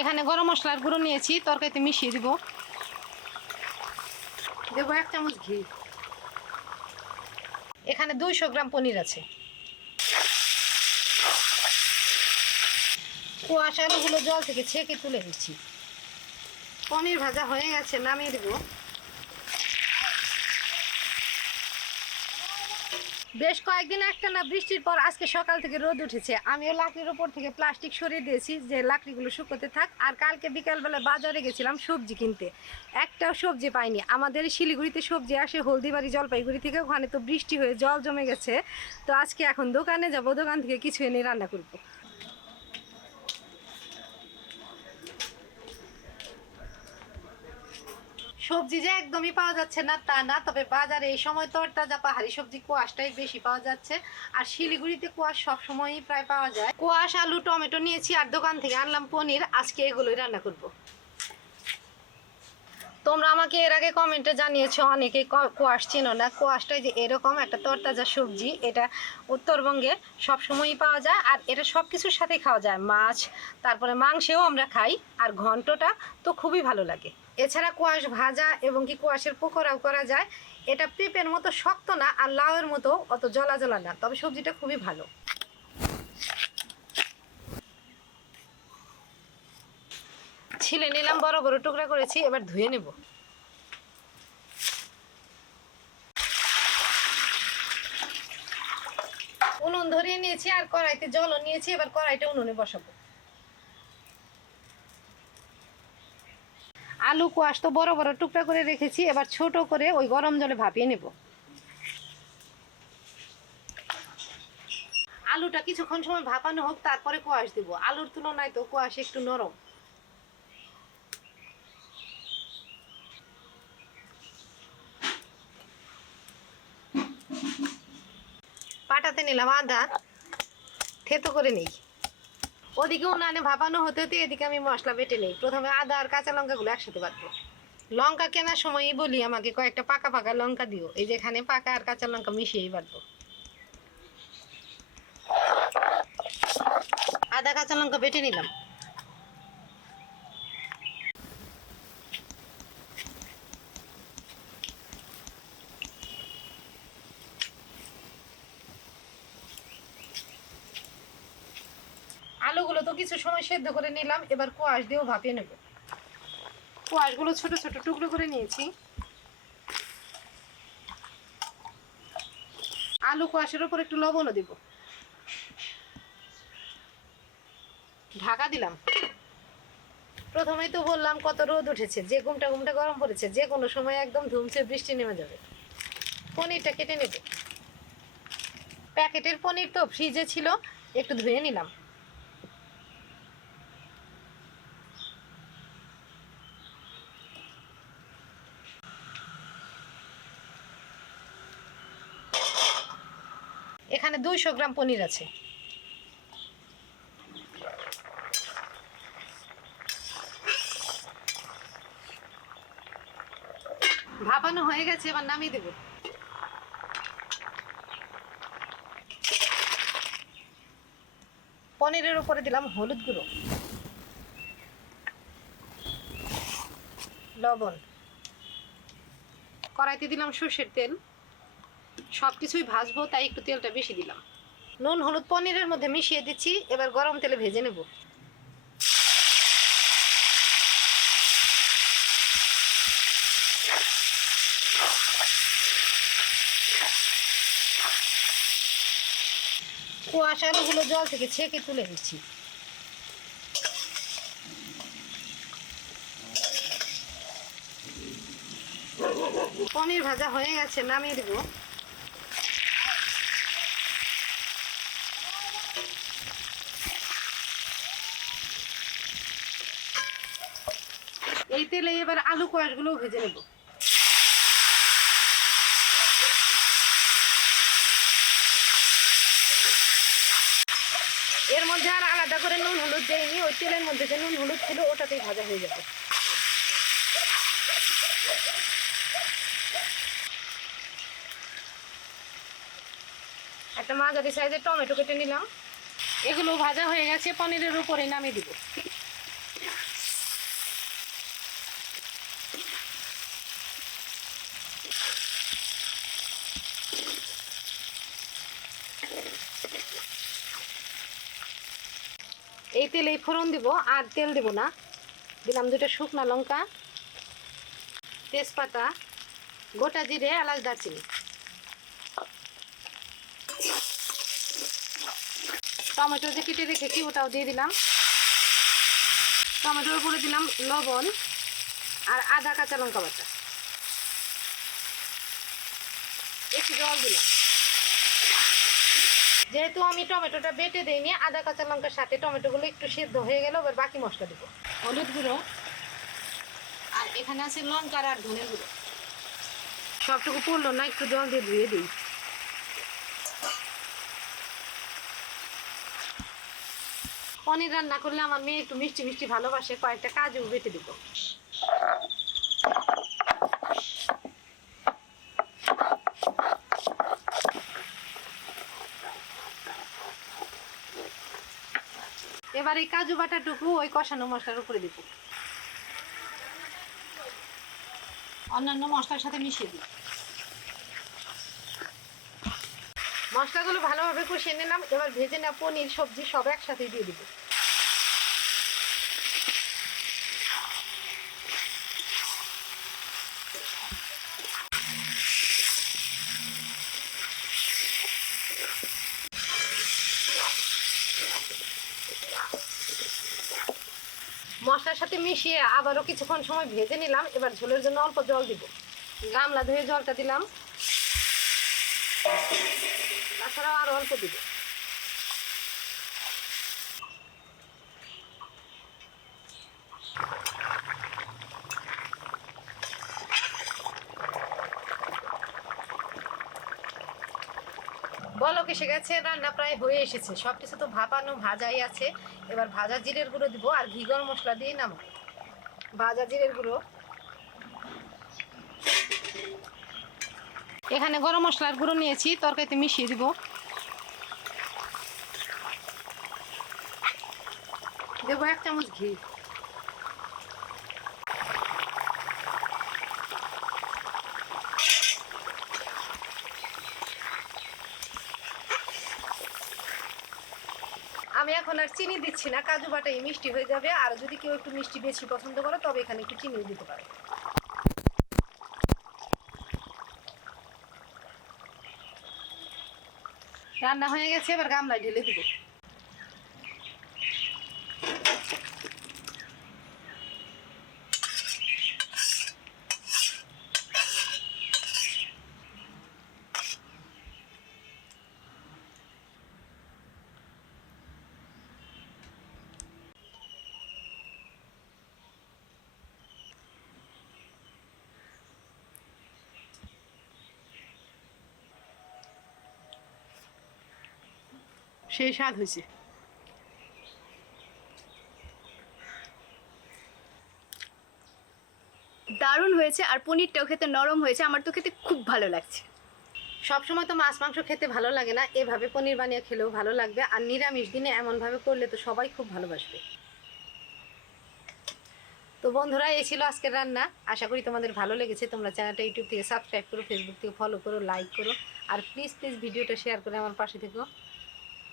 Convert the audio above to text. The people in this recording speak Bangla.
এখানে গরম মশলার গুঁড়ো নিয়েছি, তরকারিতে মিশিয়ে দিব। দেবো এক চামচ ঘি। এখানে দুইশো গ্রাম পনির আছে। কুয়াশা আলুগুলো জল থেকে ছেঁকে তুলে দিচ্ছি পনির ভাজা হয়ে গেছে, নামিয়ে দেবো। বেশ কয়েকদিন একটা না, বৃষ্টির পর আজকে সকাল থেকে রোদ উঠেছে। আমিও লাকড়ির ওপর থেকে প্লাস্টিক সরিয়ে দিয়েছি যে লাকড়িগুলো শুকোতে থাক। আর কালকে বিকালবেলা বাজারে গেছিলাম সবজি কিনতে। একটাও সবজি পাইনি। আমাদের শিলিগুড়িতে সবজি আসে, হলদিবাড়ি জলপাইগুড়ি থেকে। ওখানে তো বৃষ্টি হয়ে জল জমে গেছে। তো আজকে এখন দোকানে যাব, দোকান থেকে কিছু এনে রান্না করব। সবজি যে একদমই পাওয়া যাচ্ছে না, তা না। তবে বাজারে এই সময় তরতাজা পাহাড়ি সবজি কোয়াশটাই বেশি পাওয়া যাচ্ছে। আর শিলিগুড়িতে কোয়াশ সবসময়ই প্রায় পাওয়া যায়। কোয়াশ, আলু, টমেটো নিয়েছি আর দোকান থেকে আনলাম পনির। আজকে এগুলোই রান্না করব। তোমরা আমাকে এর আগে কমেন্টে জানিয়েছো, অনেকে কোয়াশ চেনো না। কোয়াশটাই যে এরকম একটা তরতাজা সবজি, এটা উত্তরবঙ্গে সবসময়ই পাওয়া যায়। আর এটা সব কিছুর সাথেই খাওয়া যায়। মাছ, তারপরে মাংসেও আমরা খাই। আর ঘন্টটা তো খুবই ভালো লাগে। এছাড়া কোয়াশ ভাজা এবং কি কোয়াশের পকোড়াও করা যায়। এটা পেঁপের মতো শক্ত না, আর লাউয়ের মতো অত জলা জলা না। তবে সবজিটা খুবই ভালো। ছিলে নিলাম, বড় বড় টুকরা করেছি, এবার ধুয়ে নেব। উনুন ধরিয়ে নিয়েছি, আর কড়াইতে জলও নিয়েছি, এবার কড়াইটা উনুনে বসাবো। আলু, কোয়াশ তো বড় বড় টুকরা করে রেখেছি, এবার ছোট করে ওই গরম জলে ভাপিয়ে নেব। আলুটা কিছুক্ষণ সময় ভাপানো হোক, তারপরে কোয়াশ দিব। আলুর তুলনায় তো কোয়াশ একটু নরম। পাটাতে নিলাম আদা, থেতো করে নেই। ওদিকে উনানে ভাপানো হতে হতে এদিকে আমি মশলা বেটে নিই। প্রথমে আদা আর কাঁচা লঙ্কাগুলো একসাথে বাটবো। লঙ্কা কেনার সময়ই বলি আমাকে কয়েকটা পাকা পাকা লঙ্কা দিও। এই যেখানে পাকা আর কাঁচা লঙ্কা মিশিয়েই বাটবো। আদা, কাঁচা লঙ্কা বেটে নিলাম আলুগুলো তো কিছু সময় সেদ্ধ করে নিলাম, এবার কোয়াশ দিয়েও ভাপিয়ে নেব। কোয়াশগুলো ছোট ছোট টুকরো করে নিয়েছি। আলু কোয়াশের ওপর একটু লবণও দিব। ঢাকা দিলাম। প্রথমেই তো বললাম কত রোদ উঠেছে, যে ঘুমটা ঘুমটা গরম পড়েছে, যে কোনো সময় একদম ধুমছে, বৃষ্টি নেমে যাবে। পনিরটা কেটে নেব। প্যাকেটের পনির তো ফ্রিজে ছিল, একটু ধুয়ে নিলাম। এখানে দুইশো গ্রাম পনির আছে। ভাপানো হয়ে গেছে, এবার নামিয়ে দেব। পনিরের উপরে দিলাম হলুদ গুঁড়ো। লবণ। কড়াইতে দিলাম সর্ষের তেল। সব কিছুই ভাজবো, তাই একটু তেলটা বেশি দিলাম। নুন, হলুদ, পনিরের মধ্যে মিশিয়ে দিচ্ছি, এবার গরম তেলে ভেজে নেব। কুয়াশা আলুগুলো জল থেকে ছেঁকে তুলে দিচ্ছি পনির ভাজা হয়ে গেছে, নামিয়ে দেবো। এই তেলে এবার আলু কোয়াশগুলো ভেজে নেব। এর মধ্যে আর আলাদা করে নুন, হলুদ দেয়নি ওই তেলের মধ্যে যে নুন, হলুদ ছিল, ওটাতেই ভাজা হয়ে যাবে। একটা মাঝারি সাইজের টমেটো কেটে নিলাম। এগুলো ভাজা হয়ে গেছে, পনিরের উপরে নামিয়ে দিব। এই তেলেই ফোড়ন দিব, আর তেল দিব না। দিলাম দুটো শুকনো লঙ্কা, তেজপাতা, গোটা জিরে, এলাচ, দারচিনি। টমেটো যে কেটে রেখেছি, ওটাও দিয়ে দিলাম। টমেটোর উপরে দিলাম লবণ আর আধা কাঁচা লঙ্কা বাটা। একটু জল দিলাম। যেহেতু আমি টমেটোটা বেটে দিইনি, আদা, কাঁচা লঙ্কার সাথে টমেটোগুলো একটু সিদ্ধ হয়ে গেল এবার বাকি মশলা দেবো। হলুদ গুঁড়ো, আর এখানে আছে লঙ্কার আর ধনে গুঁড়ো। সবটুকু পড়ল না, একটু জল দিয়ে ধুয়ে দিই। পনির রান্না করলে আমার মেয়ে একটু মিষ্টি মিষ্টি ভালোবাসে, কয়েকটা কাজু বেটে দিব এবার এই কাজু বাটাটুকু ওই কষানো মশলার উপরে দিব। অন্যান্য মশলার সাথে মিশিয়ে দিই মশলাগুলো ভালোভাবে কষিয়ে নিলাম, এবার ভেজে না পনির, সবজি সব একসাথে দিয়ে দিব। মশলার সাথে মিশিয়ে আবারও কিছুক্ষণ সময় ভেজে নিলাম। এবার ঝোলের জন্য অল্প জল দিব। গামলা ধুয়ে জলটা দিলাম। তাছাড়াও আরও অল্প দিব। বলো এসে গেছে রান্না প্রায় হয়ে এসেছে। সব কিছু তো ভাপানো, ভাজাই আছে। এবার ভাজা জিরের গুঁড়ো দিব আর ঘি গরম মশলা দিয়ে নামো ভাজা জিরের গুঁড়ো। এখানে গরম মশলার গুঁড়ো নিয়েছি, তরকারিতে মিশিয়ে দিব। দেবো এক চামচ ঘি। এখন আর চিনি দিচ্ছি না, কাজু বাটাই মিষ্টি হয়ে যাবে। আর যদি কেউ একটু মিষ্টি বেশি পছন্দ করে, তবে এখানে একটু চিনি দিতে পারে। রান্না হয়ে গেছে, এবার গামলায় ঢেলে দিব। সেই স্বাদ হয়েছে। দারুণ হয়েছে আর পনিরটাও খেতে নরম হয়েছে। আমার তো খেতে খুব ভালো লাগছে। সবসময় তো মাছ মাংস খেতে ভালো লাগে না। এভাবে পনির বানিয়ে খেলেও ভালো লাগবে। আর নিরামিষ দিনে এমনভাবে করলে তো সবাই খুব ভালোবাসবে। তো বন্ধুরা এই ছিল আজকের রান্না। আশা করি তোমাদের ভালো লেগেছে। তোমরা চ্যানেলটা ইউটিউব থেকে সাবস্ক্রাইব করো ফেসবুক থেকে ফলো করো লাইক করো। আর প্লিজ প্লিজ ভিডিওটা শেয়ার করে আমার পাশে থেকো।